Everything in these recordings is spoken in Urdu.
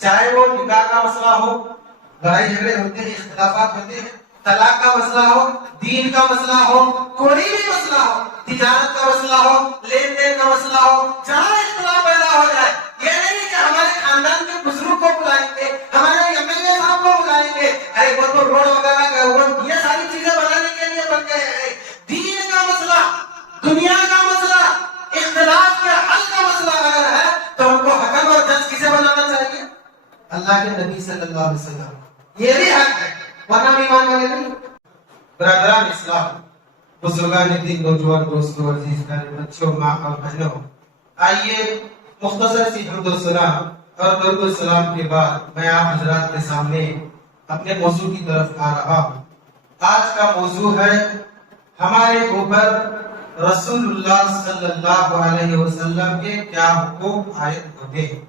چاہے وہ نکاح کا مسئلہ ہو، لڑائی جھگڑے ہوتے ہیں، اختلافات ہوتے ہیں، طلاق کا مسئلہ ہو، دین کا مسئلہ ہو، کوئی بھی مسئلہ ہو، تجارت کا مسئلہ ہو، لین دین کا مسئلہ ہو، جہاں اختلاف پیدا ہو جائے، یہ نہیں کہ ہمارے خاندان کے بزرگ کو بلائیں گے، ہمارے ایم ایل اے صاحب کو بلائیں گے، ارے وہ تو روڈ وغیرہ کا یہ ساری چیزیں بنانے کے لیے بن گئے ہیں۔ دین کا مسئلہ، دنیا کا مسئلہ، اختلاف کے حل کا مسئلہ اگر ہے تو ہم کو حکم اور جج کسے بنانا چاہیے؟ اللہ کے نبی صلی اللہ علیہ وسلم۔ یہ بھی حق ہے، ورنہ بھی ایمان والے نہیں۔ برادران اسلام، بزرگان دین، نوجوان دوستوں، عزیز بچوں، ماں اور بہنوں، آئیے مختصر سی حمد و ثنا اور درود و سلام کے بعد میں آپ حضرات کے سامنے اپنے موضوع کی طرف آ رہا ہوں۔ آج کا موضوع ہے ہمارے اوپر رسول اللہ صلی اللہ علیہ وسلم کے کیا حقوق عائد ہوتے ہیں۔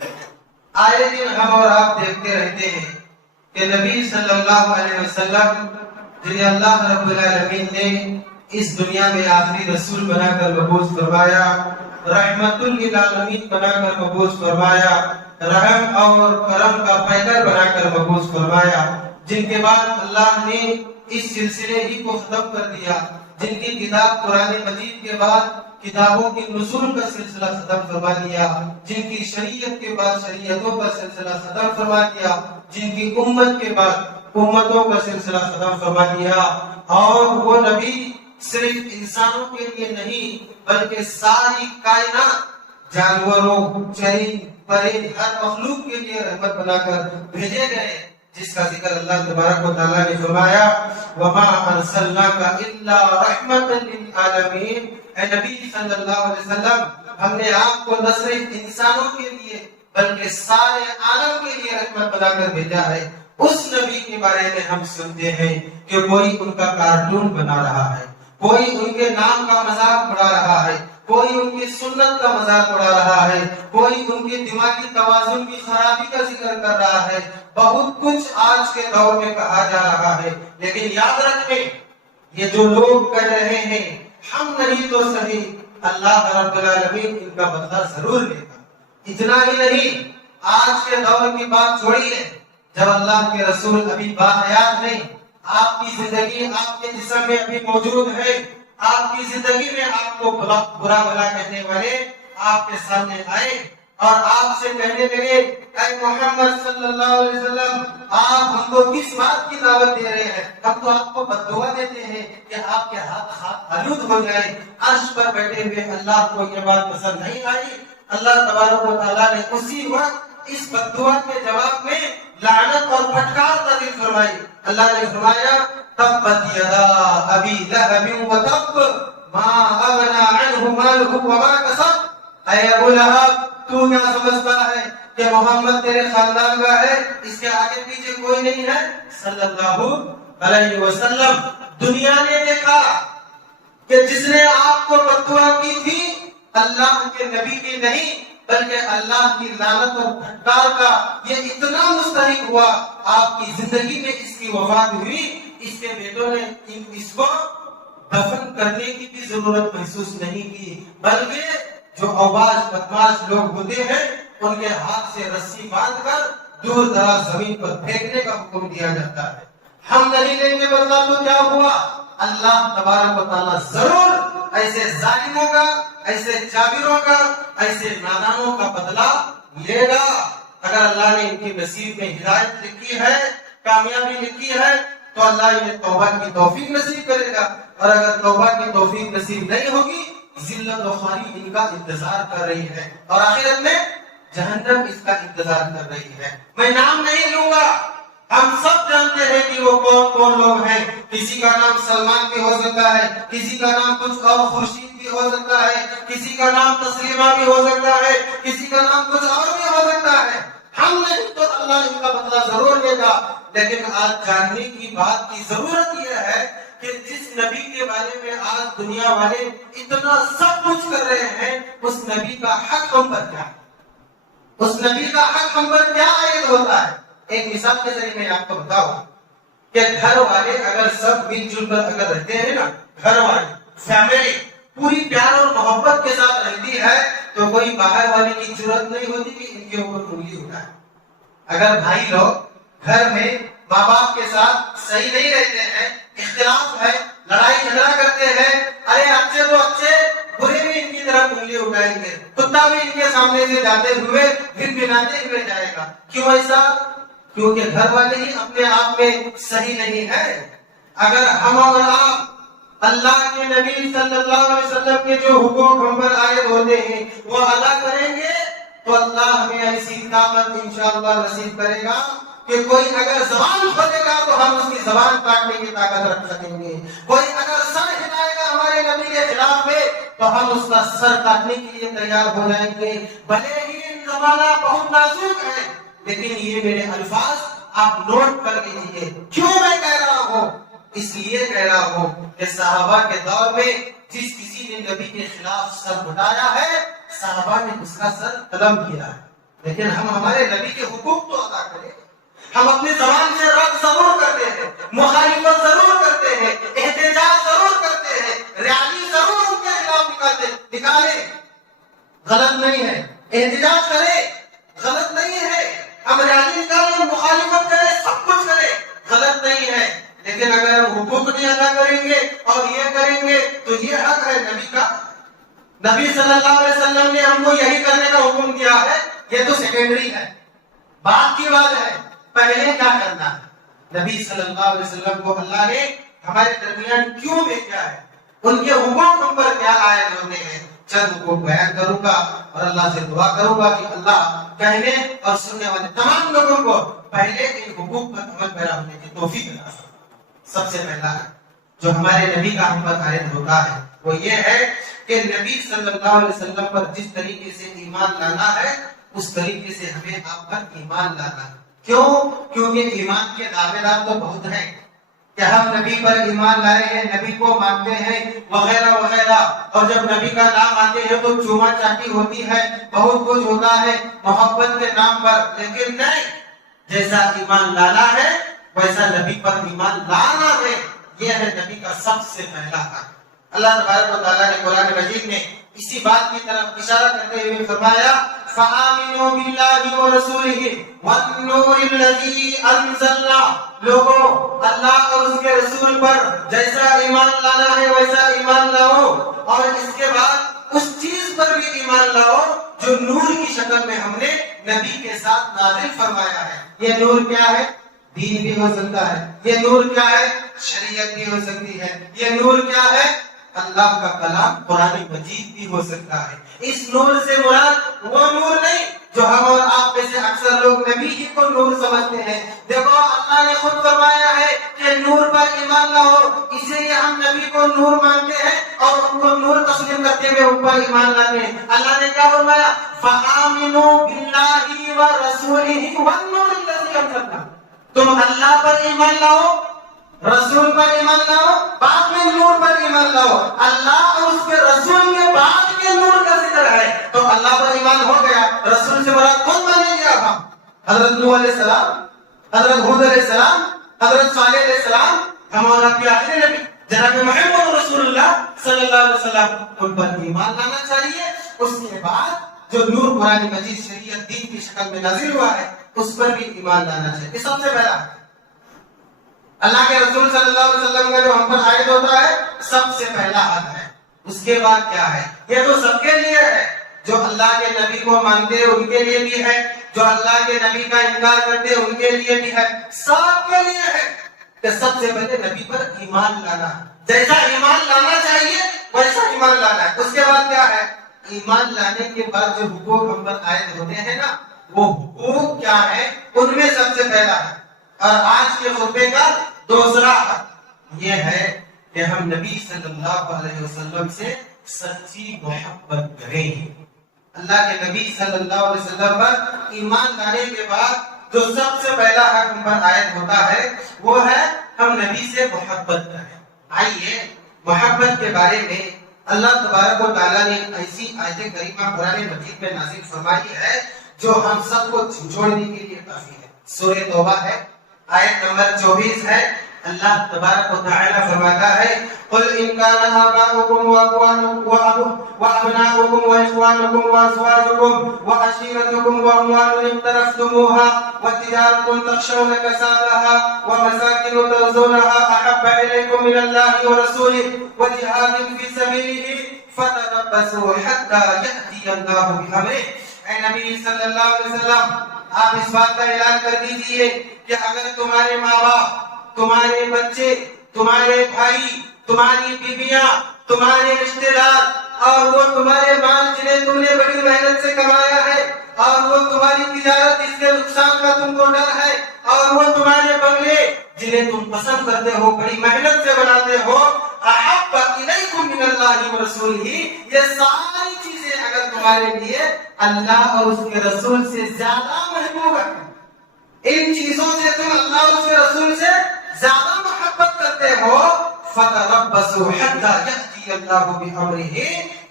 آئے دن ہم اور آپ دیکھتے رہتے ہیں کہ نبی صلی اللہ علیہ وسلم جنہیں اللہ رب العالمین نے اس دنیا میں آخری رسول بنا کر مبعوث فرمایا، رحمت للعالمین بنا کر مبعوث فرمایا، رحم اور کرم کا پیکر بنا کر مبعوث فرمایا، جن کے بعد اللہ نے اس سلسلے ہی کو ختم کر دیا، جن کی کتاب قرآن مجید کے بعد کتابوں کی نزول کا سلسلہ ختم فرما دیا، جن کی شریعت کے بعد شریعتوں کا سلسلہ ختم فرما دیا، جن کی امت کے بعد امتوں کا سلسلہ ختم فرما دیا، اور وہ نبی صرف انسانوں کے لیے نہیں بلکہ ساری کائنات، جانوروں، چرند پرند، ہر مخلوق کے لیے رحمت بنا کر بھیجے گئے، جس کا ذکر اللہ تبارک و تعالیٰ نے فرمایا وَمَا أَرْسَلْنَاكَ إِلَّا رَحْمَةً لِلْعَالَمِينَ۔ اے نبی صلی اللہ علیہ وسلم، ہم نے آپ کو نہ صرف انسانوں کے لیے بلکہ سارے عالم کے لیے رحمت بنا کر بھیجا ہے۔ اس نبی کے بارے میں ہم سنتے ہیں کہ کوئی ان کا کارٹون بنا رہا ہے، کوئی ان کے نام کا مذاق اڑا رہا ہے، کوئی ان کی سنت کا مذاق اڑا رہا ہے، کوئی ان کی دماغی توازن کی خرابی کا ذکر کر رہا ہے، بہت کچھ آج کے دور میں کہا جا رہا ہے، لیکن یاد رکھیں یہ جو لوگ کہہ رہے ہیں ہم نہیں تو صحیح، اللہ رب العالمین ان کا بدلہ ضرور لے گا۔ اتنا ہی نہیں، آج کے دور کی بات چھوڑیے، جب اللہ کے رسول ابھی باحیات نہیں، آپ کی زندگی آپ کے جسم میں ابھی موجود ہے، آپ کی زندگی میں آپ کو برا بھلا کہنے والے آپ کے سامنے آئے اور آپ سے کہنے لگے اے محمد صلی اللہ علیہ وسلم، آپ ہم کو کس بات کی دعوت دے رہے ہیں؟ ہم تو آپ کو بددعا دیتے ہیں کہ آپ کے ہاتھ آلود ہو جائے۔ عرش پر بیٹھے ہوئے اللہ کو یہ بات پسند نہیں آئی، اللہ تبارک و تعالیٰ نے اسی وقت اس بددعا کے جواب میں لعنت اور پھٹکار نازل فرمائی۔ اللہ نے فرمایا تبت یدا ابی لہب وتب ما اغنی عنہ مالہ وما کسب۔ اے ابو لہب، تو کیا سمجھتا ہے کہ محمد تیرے خاندان کا ہے، اس کے آگے پیچھے کوئی نہیں ہے؟ صلی اللہ علیہ وسلم، دنیا نے دیکھا کہ جس نے آپ کو بددعا کی تھی اللہ کے نبی کی نہیں بلکہ اللہ کی لعنت اور پھٹکار کا یہ اتنا مستحق ہوا، آپ کی زندگی میں اس کی وفات ہوئی، اس کے بیٹوں نے اس کو دفن کرنے کی بھی ضرورت محسوس نہیں کی، بلکہ جو اوباش بدماش لوگ ہوتے ہیں ان کے ہاتھ سے رسی باندھ کر دور دراز زمین پر پھینکنے کا حکم دیا جاتا ہے۔ ہم نہیں لیں گے بدلہ تو کیا ہوا؟ اللہ تبارک و تعالیٰ ضرور ایسے ظالموں کا، ایسے جابروں کا، ایسے نادانوں کا بدلہ لے گا۔ اگر اللہ نے ان کی نصیب میں ہدایت لکھی ہے، کامیابی لکھی ہے، تو اللہ انہیں توبہ کی توفیق نصیب کرے گا، اور اگر توبہ کی توفیق نصیب نہیں ہوگی ذلت و خواری ان کا انتظار کر رہی ہے، اور آخرت میں جہنم اس کا انتظار کر رہی ہے۔ میں نام نہیں لوں گا، ہم سب جانتے ہیں کہ وہ کون کون لوگ ہیں۔ کسی کا نام سلمان بھی ہو سکتا ہے، کسی کا نام کچھ اور خورشید بھی ہو سکتا ہے، کسی کا نام تسلیمہ بھی ہو سکتا ہے، کسی کا نام کچھ اور بھی ہو سکتا ہے۔ ہم نہیں تو اللہ ان کا بدلہ ضرور لے گا، لیکن آج جاننے کی بات کی ضرورت یہ ہے کہ جس نبی کے بارے میں آج دنیا والے اتنا سب کچھ کر رہے ہیں، اس نبی کا حق ہم پر کیا ہے؟ اس نبی کا حق ہم پر کیا عائد ہوتا ہے؟ ایک مثال کے ذریعے میں آپ کو بتاؤں کہ گھر والے اگر سب مل جل کر اگر رہتے ہیں نا، گھر والے فیملی پوری پیار اور محبت کے ساتھ رہتی ہے، تو کوئی باہر والے کی ضرورت نہیں ہوتی کہ ان کے اوپر انگلی اٹھائے۔ اگر بھائی لوگ گھر میں ماں باپ کے ساتھ صحیح نہیں رہتے ہیں، اختلاف ہے، لڑائی جھگڑا کرتے ہیں، ارے اچھے تو اچھے برے بھی ان کی طرف انگلی اٹھائیں گے، کتا بھی ان کے سامنے سے جاتے ہوئے پھر بناتے ہوئے جائے گا. کیوں ایسا؟ کیونکہ گھر والے ہی اپنے آپ میں صحیح نہیں ہے. اگر ہم اور آپ اللہ کے نبی صلی اللہ علیہ وسلم کے جو حکم ہم پر عائد ہوتے ہیں وہ ادا کریں گے تو اللہ ہمیں ایسی طاقت انشاءاللہ نصیب کرے گا کہ کوئی اگر زبان کھولے گا تو ہم اس کی زبان کاٹنے کی طاقت رکھ سکیں گے. کوئی اگر سر ہلائے گا ہمارے نبی کے خلاف میں تو ہم اس کا سر کاٹنے کے لیے تیار ہو جائیں گے. بھلے ہی زمانہ بہت نازک ہے لیکن یہ میرے الفاظ آپ نوٹ کر لیجیے. کیوں میں کہہ رہا ہوں؟ اس لیے کہہ رہا ہوں کہ صحابہ کے دور میں جس کسی نے نبی کے خلاف سر اٹھایا ہے صحابہ نے اس کا سر قلم کیا ہے. لیکن ہم ہمارے نبی کے حقوق تو ادا کریں. ہم اپنی زبان سے رد ضرور کرتے ہیں، مخالفت ضرور کرتے ہیں، احتجاج ضرور کرتے ہیں، ریالی ضرور ان کے خلاف نکالیں، غلط نہیں ہے. احتجاج کریں، غلط نہیں ہے. ہم ریالی نکالیں، مخالفت کریں، سب کچھ کریں، غلط نہیں ہے. لیکن اگر ہم حقوق نہیں ادا کریں گے اور یہ کریں گے تو یہ حق ہے نبی کا. نبی صلی اللہ علیہ وسلم نے ہم کو یہی کرنے کا حکم دیا ہے. یہ تو سیکنڈری ہے، بات کی بات ہے. پہلے کیا کرنا ہے؟ نبی صلی اللہ علیہ وسلم کو اللہ نے ہمارے درمیان کیوں بھیجا ہے، ان کے حکم ہم پر کیا عائد ہوتے ہیں. چند حکم بیان کروں گا اور اللہ سے دعا کروں گا کہ اللہ کہنے اور سننے والے تمام لوگوں کو پہلے ان حقوق پر عمل پیرا ہونے کی توفیق عطا فرمائے. سب سے پہلا جو ہمارے نبی کا ہم پر عائد ہوتا ہے وہ یہ ہے کہ نبی صلی اللہ علیہ وسلم پر جس طریقے سے ایمان لانا ہے اس طریقے سے ہمیں آپ پر ایمان لانا ہے. کیوں؟ کیونکہ ایمان کے دعوے دار تو بہت ہیں کہ ہم نبی پر ایمان لائے ہیں، نبی کو مانتے ہیں وغیرہ وغیرہ. اور جب نبی کا نام آتے ہیں تو چوما چاٹی ہوتی ہے، بہت کچھ ہوتا ہے محبت کے نام پر. لیکن نہیں، جیسا ایمان لانا ہے ویسا نبی پر ایمان لانا ہے. یہ ہے نبی کا سب سے پہلا حق. اللہ تبارک و تعالیٰ نے قرآن مجید میں اسی بات کی طرف اشارہ کرتے ہوئے فرمایا فآمنوا باللہ ورسولہ والنور الذی انزلنا. لوگوں اللہ اور اس کے رسول پر جیسا ایمان لانا ہے ویسا ایمان لاؤ اور اس کے بعد اس چیز پر بھی ایمان لاؤ جو نور کی شکل میں ہم نے نبی کے ساتھ نازل فرمایا ہے. یہ نور کیا ہے؟ دین بھی ہو سکتا ہے. یہ نور کیا ہے؟ شریعت بھی ہو سکتی ہے. یہ نور کیا ہے؟ اللہ کا کلام قرآن مجید بھی ہو سکتا ہے. اس نور سے مراد وہ نور نہیں جو ہم اور آپ میں سے اکثر لوگ نبی ہی کو نور سمجھتے ہیں. دیکھو اللہ نے خود فرمایا ہے کہ نور پر ایمان لاؤ، اسی لیے ہم نبی کو نور مانتے ہیں اور ان کو نور تسلیم کرتے ہوئے ان پر ایمان لاتے ہیں. اللہ نے کیا فرمایا؟ فآمنوا باللہ ورسولہ والنور الذی انزلنا. تم اللہ پر ایمان لاؤ، رسول پر ایمان لاؤ، بعد میں نور پر ایمان لاؤ. اللہ اور اس کے رسول کے بعد کے نور کا ذکر ہے تو اللہ پر ایمان ہو گیا. رسول سے مراد کون مانیں گے آپ؟ ہم حضرت نوح علیہ السلام، حضرت ہود علیہ السلام، حضرت صالح علیہ السلام، ہم اور آپ کے آخری نبی جناب محمد رسول اللہ صلی اللہ علیہ وسلم، ان پر ایمان لانا چاہیے. اس کے بعد جو نور قرآن مجید شریعت دین کی شکل میں نازل ہوا ہے اس پر بھی ایمان لانا چاہیے. یہ سب سے پہلا ہے. اللہ کے رسول صلی اللہ علیہ وسلم کا جو ہم پر عائد ہوتا ہے سب سے پہلا حق ہے. اس کے بعد کیا ہے؟ یہ تو سب کے لیے ہے. جو اللہ کے نبی کو مانتے ہیں ان کے لیے بھی ہے، جو اللہ کے نبی کا انکار کرتے ہیں ان کے لیے بھی ہے، سب کے لیے ہے کہ سب سے پہلے نبی پر ایمان لانا. جیسا ایمان لانا چاہیے ویسا ایمان لانا ہے. اس کے بعد کیا ہے؟ ایمان لانے کے بعد جو حقوق ہم پر عائد ہوتے ہیں نا وہ حقوق کیا ہے؟ ان میں سب سے پہلا ہے اور آج کے خطبے کا دوسرا حق یہ ہے کہ ہم نبی صلی اللہ علیہ وسلم سے سچی محبت کریں. اللہ کے نبی صلی اللہ علیہ وسلم پر ایمان لانے کے بعد جو سب سے پہلا حق ہم پر عائد ہوتا ہے وہ ہے ہم نبی سے محبت کریں. آئیے محبت کے بارے میں اللہ تبارک و تعالیٰ نے ایسی آیت کریمہ قرآن مجید میں نازل فرمائی ہے جو ہم سب کو جھنجھوڑنے کے لیے کافی ہے. سورہ توبہ ہے، آیت نمبر 24 ہے اللہ تبارک و تعالی فرماتا ہے قل ان كان آباؤكم وأبناؤكم وإخوانكم وأزواجكم وعشيرتكم وأموال اقترفتموها وتجارة تخشون كسادها ومساكن ترضونها أحب إليكم من الله ورسوله وجهاد في سبيله فتربصوا حتى يأتي الله بأمره. اے نبی صلی اللہ علیہ وسلم آپ اس بات کا اعلان کر دیجئے کہ اگر تمہارے ماں باپ، تمہارے بچے، تمہارے بھائی، تمہاری بیویاں، تمہارے رشتہ دار اور وہ تمہارے مال جنہیں تم نے بڑی محنت سے کمایا ہے اور وہ تمہاری تجارت جس کے نقصان کا تم کو ڈر ہے اور وہ تمہارے بنگلے جنہیں تم پسند کرتے ہو، بڑی محنت سے بناتے ہو، احب الیکم من اللہ ورسولہ، یہ ساری چیزیں اگر تمہارے لیے اللہ اور اس کے رسول سے زیادہ محبوب ہے، ان چیزوں سے تم اللہ اور اس کے رسول سے زیادہ محبت کرتے ہو، فتربصوا حتى يأتي الله بأمره،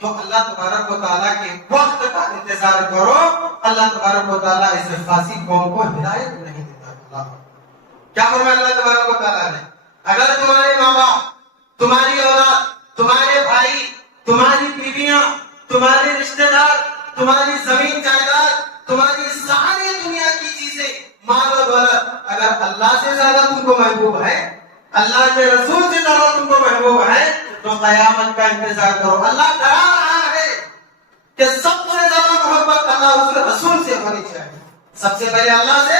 تو اللہ تبارک و تعالیٰ کے وقت کا انتظار کرو. اللہ تبارک و تعالیٰ اس فاسق قوم کو ہدایت نہیں دیتا. اللہ کیا فرمایا اللہ تبارک و تعالیٰ نے؟ اگر تمہارے ماں باپ، تمہاری اولاد، تمہارے بھائی، تمہاری بیویاں، تمہارے رشتہ دار، تمہاری زمین جائیداد، تمہاری ساری دنیا کی چیزیں، مال و دولت اگر اللہ سے زیادہ تم کو محبوب ہے، اللہ کے رسول سے زیادہ تم کو محبوب ہے، تو قیامت کا انتظار کرو. اللہ ڈرا رہا ہے کہ سب سے زیادہ محبت اللہ اور اس کے رسول سے ہونی چاہیے. سب سے پہلے اللہ سے،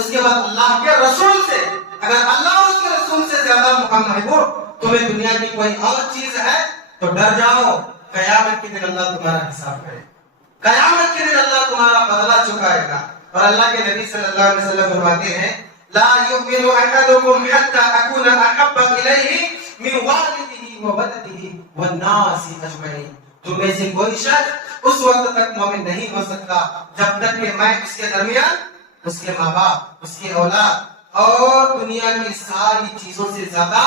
اس کے بعد اللہ کے رسول سے. اگر اللہ اور اس کے رسول سے زیادہ محبوب تمہیں دنیا کی کوئی اور چیز ہے تو ڈر جاؤ، قیامت کے دن اللہ تمہارا حساب کرے، قیامت کے دن اللہ تمہارا بدلہ چکائے گا. اور اللہ کے نبی صلی اللہ علیہ وسلم فرماتے ہیں لا يؤمن احدكم حتى اكون احب اليه من والده وولده والناس اجمعين. تم میں سے کوئی شخص اس وقت تک مومن نہیں ہو سکتا جب تک کہ میں اس کے درمیان اس کے ماں باپ، اس کی اولاد اور دنیا کی ساری چیزوں سے زیادہ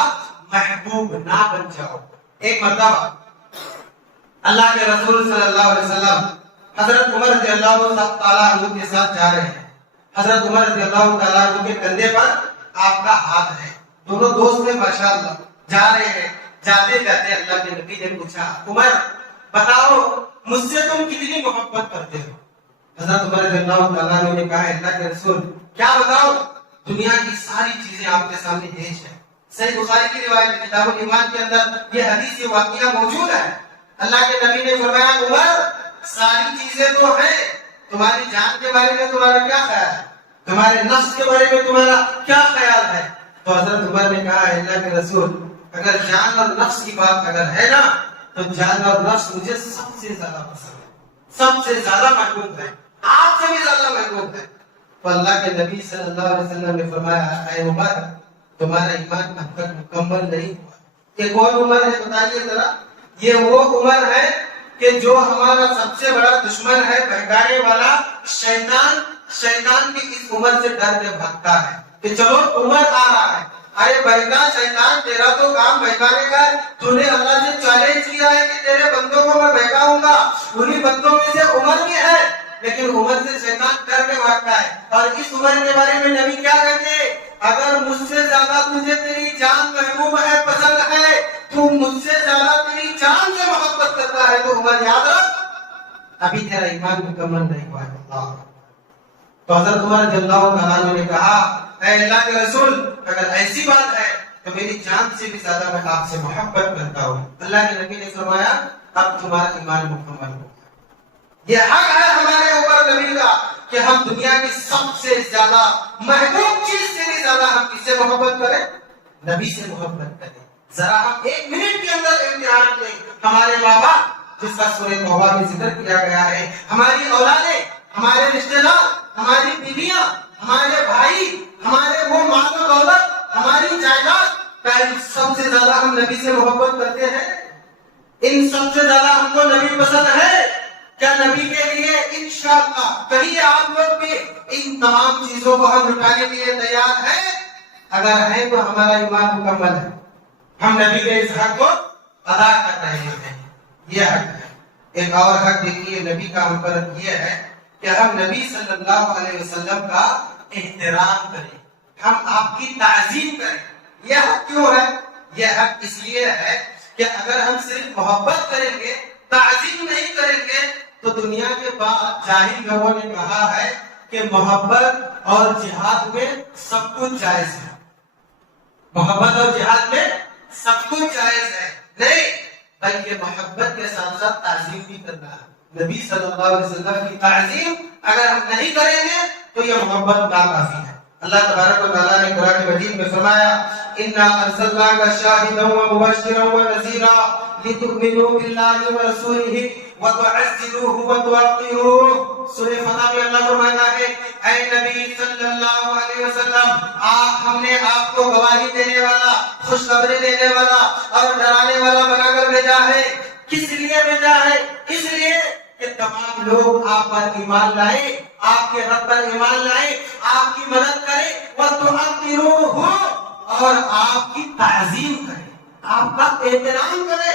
محبوب نہ بن جاؤ. ایک مرتبہ اللہ کے رسول صلی اللہ علیہ وسلم حضرت عمر رضی اللہ تعالیٰ عنہ کے ساتھ جا رہے ہیں. حضرت عمر رضی اللہ تعالیٰ عنہ کے کندھے پر آپ کا ہاتھ ہے. دونوں دوست ہیں ماشاءاللہ، جا رہے ہیں. جاتے جاتے اللہ کے نبی نے پوچھا عمر بتاؤ مجھ سے تم کتنی محبت کرتے ہو؟ حضرت عمر رضی اللہ تعالیٰ عنہ نے کہا اللہ کے رسول کیا بتاؤ، دنیا کی ساری چیزیں آپ کے سامنے پیش ہیں. صحیح بخاری کی روایت کتاب الایمان کے اندر یہ حدیث یہ واقعہ موجود ہے. اللہ کے نبی نے فرمایا عمر ساری چیزیں تو ہیں، تمہاری جان کے بارے میں تمہارا کیا خیال ہے، تمہارے نفس کے بارے میں تمہارا کیا خیال ہے؟ تو حضرت عمر نے کہا اللہ کے رسول اگر جان اور نفس کی بات اگر ہے نا تو جان اور نفس مجھے سب سے زیادہ پسند ہے، سب سے زیادہ محبوب ہے، آپ سے بھی زیادہ محبوب ہے. تو اللہ کے نبی صلی اللہ علیہ وسلم نے فرمایا اے عمر تمہارا ایمان اب تک مکمل نہیں ہوا. یہ کون عمر ہے بتائیے ذرا؟ یہ وہ عمر ہے کہ جو ہمارا سب سے بڑا دشمن ہے، بہکانے والا شیطان. شیطان کی اس عمر سے ڈر کے بھاگتا ہے کہ چلو عمر آ رہا ہے، ارے بہکا شیطان تیرا تو کام بہکانے کا ہے، تو نے اللہ سے چیلنج کیا ہے کہ تیرے بندوں کو میں بہکاؤں گا. انہی بندوں میں سے عمر بھی ہے، لیکن عمر سے شیطان ڈر کے بھاگتا ہے. اور اس عمر کے بارے میں نبی کیا کہتے ہیں؟ اگر مجھ سے زیادہ تجھے تیری جان محبوب ہے، پسند ہے، تو مجھ سے زیادہ تیری جان سے محبت کرتا ہے تو عمر یاد رکھ ابھی تیرا ایمان مکمل نہیں ہوا ہے. تو حضرت عمر رضی اللہ تعالیٰ عنہ نے کہا اے اللہ کے رسول اگر ایسی بات ہے تو میری جان سے بھی زیادہ میں آپ سے محبت کرتا ہوں. اللہ کے نبی نے فرمایا اب تمہارا ایمان مکمل ہو. یہ حق ہے ہمارے اوپر نبی کا کہ ہم دنیا کی سب سے زیادہ محبوب چیز سے بھی زیادہ ہم کس سے محبت کریں؟ نبی سے محبت کریں. ذرا ہم ایک منٹ کے اندر امتحان لیں. ہمارے ماں باپ جس کا سورہ توبہ میں ذکر کیا گیا ہے، ہماری اولادیں، ہمارے رشتہ دار، ہماری بیویاں، ہمارے بھائی، ہمارے وہ مال و دولت، ہماری جائیداد، کیا ان سب سے زیادہ ہم نبی سے محبت کرتے ہیں؟ ان سب سے زیادہ ہم کو نبی پسند ہے؟ کیا نبی کے لیے انشاءاللہ کہیں آپ لوگ بھی ان تمام چیزوں کو ہم لٹانے کے لیے تیار ہیں؟ اگر ہیں تو ہمارا ایمان مکمل ہے، ہم نبی کے اس حق کو ادا کر رہے ہیں. یہ حق ہے. ایک اور حق دیکھیے نبی کا ہم پر یہ ہے کہ ہم نبی صلی اللہ علیہ وسلم کا احترام کریں، ہم آپ کی تعظیم کریں. یہ حق کیوں ہے؟ یہ حق اس لیے ہے کہ اگر ہم صرف محبت کریں گے، تعظیم نہیں کریں گے، تو دنیا کے بعد جاہل لوگوں نے کہا ہے کہ محبت اور جہاد میں سب کچھ جائز ہے، محبت اور جہاد میں سب کچھ جائز ہے، نہیں، بلکہ محبت کے ساتھ ساتھ تعظیم بھی کرنا ہے۔ نبی صلی اللہ علیہ وسلم کی تعظیم اگر ہم نہیں کریں گے تو یہ محبت ناکافی ہے۔ اللہ تبارک و تعالیٰ نے قرآن مجید میں فرمایا اِنَّا أَرْسَلْنَاكَ شَاهِدًا وَمُبَشِّرًا وَنَذِيرًا لِتُؤْمِنُوا بِاللَّهِ وَرَسُولِهِ وَتُعَزِّرُوهُ وَتُوَقِّرُوهُ۔ سورہ فتح میں اللہ فرماتا ہے اے نبی صلی اللہ علیہ وسلم، ہم نے آپ کو گواہی دینے والا، خوشخبری دینے والا اور ڈرانے والا بنا کر بھیجا ہے۔ کس لیے بھیجا ہے؟ اس لیے کہ تمام لوگ آپ پر ایمان لائے، آپ کے رب پر ایمان لائے، آپ کی مدد کرے، وَتُعَقِّرُوهُ، اور آپ کی تعظیم کرے، آپ کا احترام کرے۔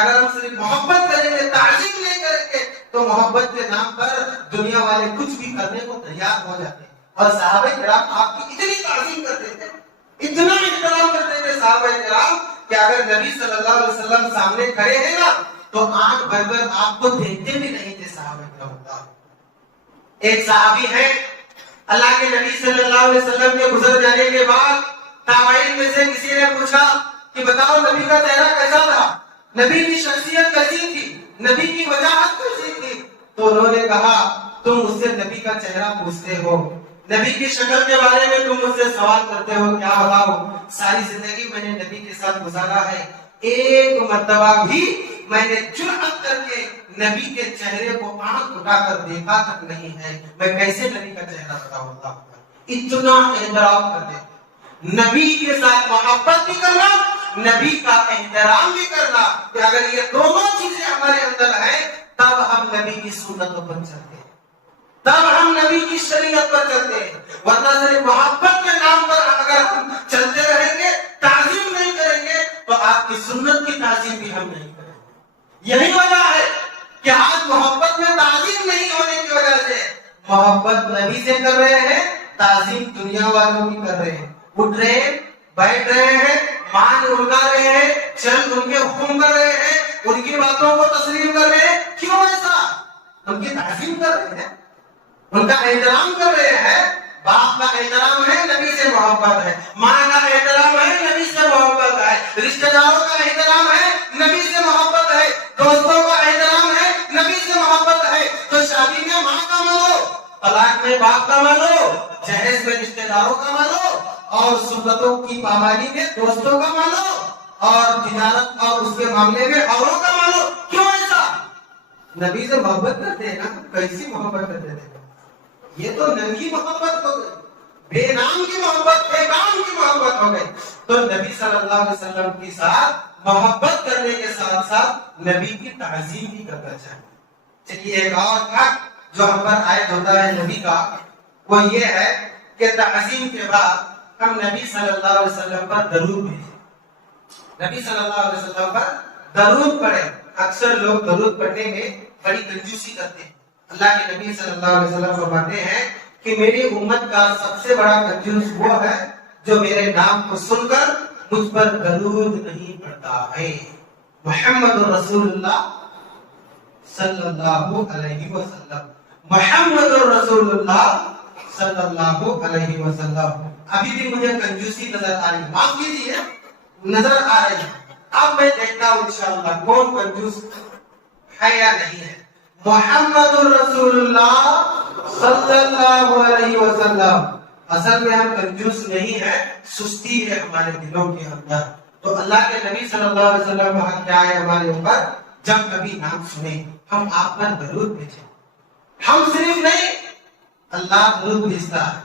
اگر ہم صرف محبت کریں گے، تعظیم نہیں کریں گے، تو محبت کے نام پر دنیا والے کچھ بھی کرنے کو تیار ہو جاتے ہیں۔ اور صحابہ کرام آپ کی اتنی تعظیم کرتے تھے، اتنا احترام کرتے تھے صحابہ کرام، کہ اگر نبی صلی اللہ علیہ وسلم سامنے کھڑے ہیں نا تو آنکھ بھر کر آپ کو دیکھتے بھی نہیں تھے صحابہ کرام۔ ایک صحابی ہے، اللہ کے نبی صلی اللہ علیہ وسلم کے گزر جانے کے بعد تابعین میں سے کسی نے پوچھا کہ بتاؤ نبی کا چہرہ کیسا تھا، نبی کی شخصیت کیسی تھی، نبی کی وجاہت کیسی تھی؟ تو انہوں نے کہا تم مجھ سے نبی کا چہرہ پوچھتے ہو، نبی کی شکل کے بارے میں تم مجھ سے سوال کرتے ہو، کیا بتاؤ، ساری زندگی میں نے نبی کے ساتھ گزارا ہے، ایک مرتبہ بھی میں نے جرأت کر کے نبی کے چہرے کو آنکھ اٹھا کر دیکھا تک نہیں ہے، میں کیسے نبی کا چہرہ بتاؤں گا؟ اتنا احترام کرتے، نبی کے ساتھ محبت بھی کرنا، نبی کا احترام بھی کرنا، کہ اگر یہ دونوں چیزیں ہمارے اندر ہیں تب ہم نبی کی سنتوں پر چلتے ہیں، تب ہم نبی کی شریعت پر چلتے ہیں، ورنہ صرف محبت کے نام پر اگر ہم چلتے رہیں گے، تعظیم نہیں کریں گے، تو آپ کی سنت کی تعظیم بھی ہم نہیں کریں گے۔ یہی وجہ ہے کہ آج محبت میں تعظیم نہیں ہونے کی وجہ سے محبت نبی سے کر رہے ہیں، تعظیم دنیا والوں کی کر رہے ہیں، اٹھ رہے ہیں، بیٹھ رہے ہیں، مان اڑا رہے ہیں، چل ان کے حکم کر رہے ہیں، ان کی باتوں کو تسلیم کر رہے ہیں۔ کیوں ایسا؟ ان کی تعظیم کر رہے ہیں، ان کا احترام کر رہے ہیں۔ باپ کا احترام ہے، نبی سے محبت ہے، ماں کا احترام ہے، نبی سے محبت ہے، رشتہ داروں کا احترام ہے، نبی سے محبت ہے، دوستوں کا احترام ہے، نبی سے محبت ہے۔ تو شادی میں ماں کا مانو، طلاق میں باپ کا مانو، جہیز میں رشتہ داروں کا مانو، اور سنتوں کی پابندی میں دوستوں کا مانو، اور تجارت اور اس کے معاملے میں اوروں کا مانو۔ کیوں ایسا؟ نبی سے محبت کرتے ہیں نا، کیسی محبت کرتے تھے؟ یہ تو ننگی محبت ہو گئی، بے نام کی محبت، بے کام کی محبت ہو گئی۔ تو نبی صلی اللہ علیہ وسلم کے ساتھ محبت کرنے کے ساتھ ساتھ نبی کی تعظیم بھی کرنا چاہیے۔ چلیے ایک اور حق جو ہم پر عائد ہوتا ہے نبی کا، وہ یہ ہے کہ تعظیم کے بعد ہم نبی صلی اللہ علیہ وسلم پر درود بھیجیں، نبی صلی اللہ علیہ وسلم پر درود پڑھیں۔ اکثر لوگ درود پڑھنے میں بڑی کنجوسی کرتے ہیں۔ اللہ کے نبی صلی اللہ علیہ وسلم فرماتے ہیں کہ میری امت کا سب سے بڑا کنجوس وہ ہے جو میرے نام کو سن کر مجھ پر درود نہیں پڑھتا ہے۔ محمد رسول اللہ صلی اللہ علیہ وسلم، محمد رسول اللہ صلی اللہ علیہ وسلم۔ ابھی بھی مجھے کنجوسی نظر آ رہی ہے، معاف کیجیے، نظر آ رہی ہے۔ اب میں دیکھتا ہوں انشاءاللہ کون کنجوس ہے یا نہیں ہے۔ محمد رسول اللہ صلی اللہ علیہ وسلم۔ اصل میں ہم کنجوس نہیں ہیں، سستی ہے ہمارے دلوں کے اندر۔ تو اللہ کے نبی صلی اللہ علیہ وسلم کا کیا ہے ہمارے اوپر؟ جب کبھی نام سنیں ہم آپ پر درود بھیجیں۔ ہم صرف نہیں، اللہ درود بھیجتا ہے،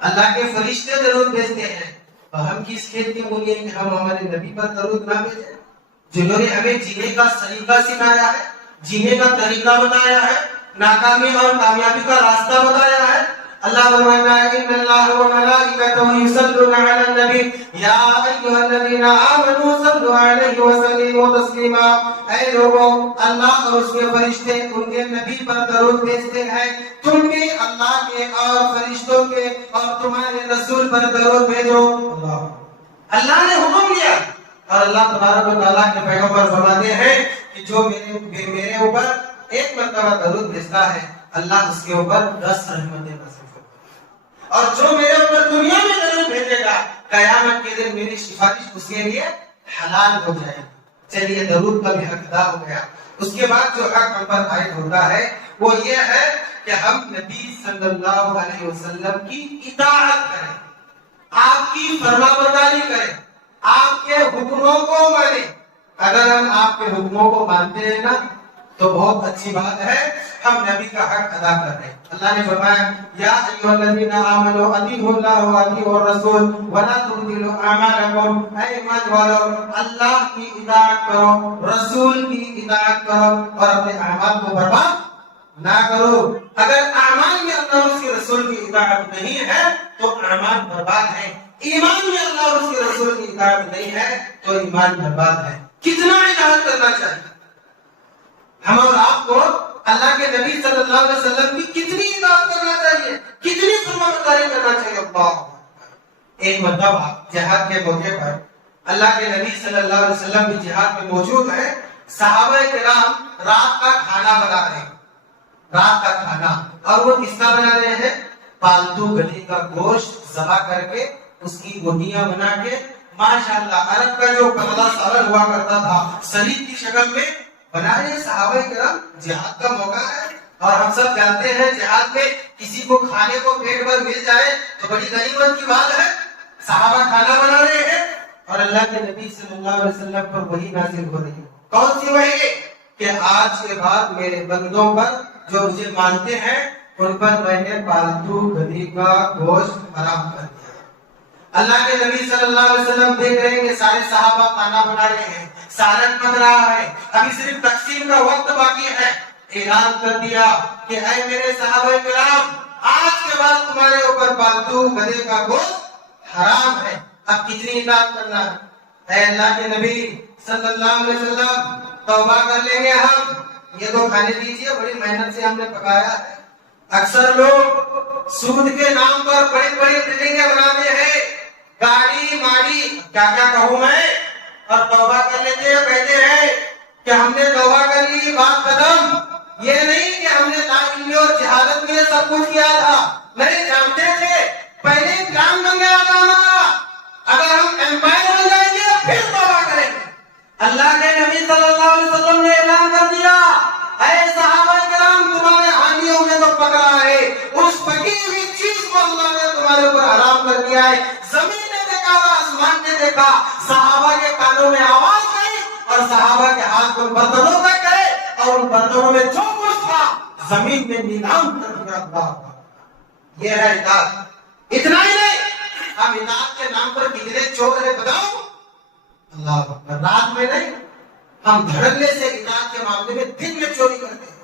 اللہ کے فرشتے درود بھیجتے ہیں، اور ہم کس کھیت کے بولیے کہ ہم ہمارے نبی پر درود نہ بھیجیں؟ جنہوں نے ہمیں جینے کا طریقہ سکھایا ہے، جینے کا طریقہ بتایا ہے، ناکامی اور کامیابی کا راستہ بتایا ہے۔ اللہ فرماتا ہے ان اللہ و ملائکتہ یصلون علی النبی یا ایھا الذین آمنوا صلوا علیہ وسلموا تسلیما۔ اے لوگوں، اللہ اور اس کے فرشتے ان کے نبی پر درود بھیجتے ہیں، تم بھی اللہ کے اور فرشتوں کے اور تمہارے رسول پر درود بھیجو۔ اللہ اللہ نے حکم دیا اور اللہ تبارک و تعالیٰ کے پیغمبر فرماتے ہیں کہ جو میرے اوپر ایک مرتبہ درود بھیجتا ہے اللہ اس کے اوپر 10 رحمتیں نازل کرتا ہے، اور جو میرے اوپر دنیا میں درود بھیجے گا قیامت کے دن میری سفارش اس کے لیے حلال ہو جائے گی۔ چلیے درود کا بھی حق ادا ہو گیا۔ اس کے بعد جو حق ہم پر عائد ہوتا ہے وہ یہ ہے کہ ہم نبی صلی اللہ علیہ وسلم کی اطاعت کریں، آپ کی فرما برداری کریں، آپ کے حکموں کو مانیں۔ اگر ہم آپ کے حکموں کو مانتے ہیں نا تو بہت اچھی بات ہے، ہم نبی کا حق ادا کر رہے ہیں۔ اللہ نے فرمایا یا ایھا الذین آمنوا اطیعوا اللہ واطیعوا الرسول ولا تبطلوا اعمالکم، اے ایمان والو اللہ کی اطاعت کرو، رسول کی اطاعت کرو اور اپنے اعمال کو برباد نہ کرو۔ اگر اعمال میں اللہ اور اس کے رسول کی اطاعت نہیں ہے تو اعمال برباد ہے، ایمان میں اللہ اور اس کے رسول کی اطاعت نہیں ہے تو ایمان برباد ہے۔ کتنا اطاعت کرنا چاہیے ہم اور آپ کو، اللہ کے نبی صلی اللہ علیہ وسلم کی کتنی اطاعت کرنا چاہیے، کتنی فرمانبرداری کرنا چاہیے۔ اللہ ایک مرتبہ جہاد کے موقع پر اللہ کے نبی صلی اللہ علیہ وسلم بھی جہاد میں موجود ہے، صحابہ کرام رات کا کھانا بنا رہے ہیں، رات کا کھانا، اور وہ کس کا بنا رہے ہیں؟ پالتو گدھے کا گوشت ذبح کر کے اس کی گوٹیاں بنا کے، ماشاءاللہ عرب کا جو پتلا سالن ہوا کرتا تھا سلیب کی شکل میں بنا رہے ہیں صحابہ کرام۔ جہاد کا موقع ہے اور ہم سب جانتے ہیں جہاد میں کسی کو کھانے کو پیٹ بھر مل جائے تو بڑی غنیمت کی بات ہے۔ صحابہ کھانا بنا رہے ہیں اور اللہ کے نبی صلی اللہ علیہ وسلم پر وحی نازل ہو رہی ہے۔ کون سی وحی ہے؟ کہ آج کے بعد میرے بندوں پر جو مجھے مانتے ہیں ان پر میں نے پالتو گدھے کا گوشت حرام کر دیا۔ اللہ کے نبی صلی اللہ علیہ وسلم دیکھ رہے ہیں کہ سارے صحابہ کھانا بنا رہے ہیں، سالن بن رہا ہے، ابھی صرف تقسیم کا وقت باقی ہے۔ اعلان کر دیا کہ اے میرے صحابہ کرام، آج کے بعد تمہارے اوپر پالتو گدھے کا گوشت حرام ہے، اب کتنی اطاعت کرنا ہے؟ اے اللہ کے نبی صلی اللہ علیہ وسلم توبہ کر لیں گے ہم، یہ تو کھانے دیجیے، بڑی محنت سے ہم نے پکایا ہے۔ اکثر لوگ سود کے نام پر بڑی بڑی بلڈنگیں بناتے ہیں، گاڑی ماڑی کیا کیا کہوں میں، اور توبہ کر لیتے ہیں، کہتے ہیں کہ ہم نے توبہ کر لی، بات ختم۔ یہ نہیں کہ ہم نے لا علمی اور جہالت میں سب کچھ کیا تھا، نہیں جانتے تھے، پہلے انتظام بن گیا تھا ہمارا، اگر ہم امپائر بن جائیں گے پھر توبہ کریں گے۔ اللہ کے نبی صلی اللہ علیہ وسلم نے اعلان کر دیا اے صحابہ کرام، تمہارے حامیوں میں تو پکڑا ہے، اس پکی ہوئی چیز کو اللہ نے تمہارے اوپر حرام کر دیا ہے۔ زمین نے دیکھا، آسمان نے دیکھا، صحابہ کے کانوں میں آواز گئی اور صحابہ کے ہاتھ ان برتنوں تک گئے اور ان برتنوں میں جو کچھ تھا زمین میں نیلام کر دیا۔ اللہ، یہ ہے اطاعت۔ اتنا ہی نہیں، ہم اطاعت کے نام پر کتنے چور ہیں بتاؤ؟ اللہ اکبر، رات میں نہیں، ہم دھڑلے سے اطاعت کے معاملے میں دن میں چوری کرتے ہیں،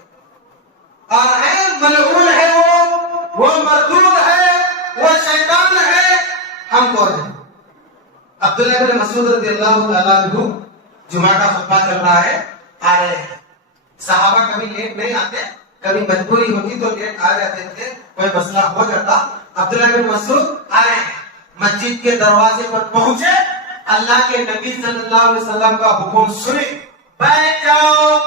اور ہے ملعون ہے وہ مردود ہے، وہ شیطان ہے، ہم کون ہیں؟ عبداللہ بن مسعود رضی اللہ تعالیٰ عنہ، جمعہ کا خطبہ چل رہا ہے، آ رہے ہیں، صحابہ کبھی لیٹ نہیں آتے، کبھی مجبوری ہوتی تو لیٹ آ جاتے تھے، کوئی مسئلہ ہو جاتا۔ عبداللہ بن مسعود آ رہے ہیں، مسجد کے دروازے پر پہنچے، اللہ کے نبی صلی اللہ علیہ وسلم کا حکم سنے، بیٹھ جاؤ۔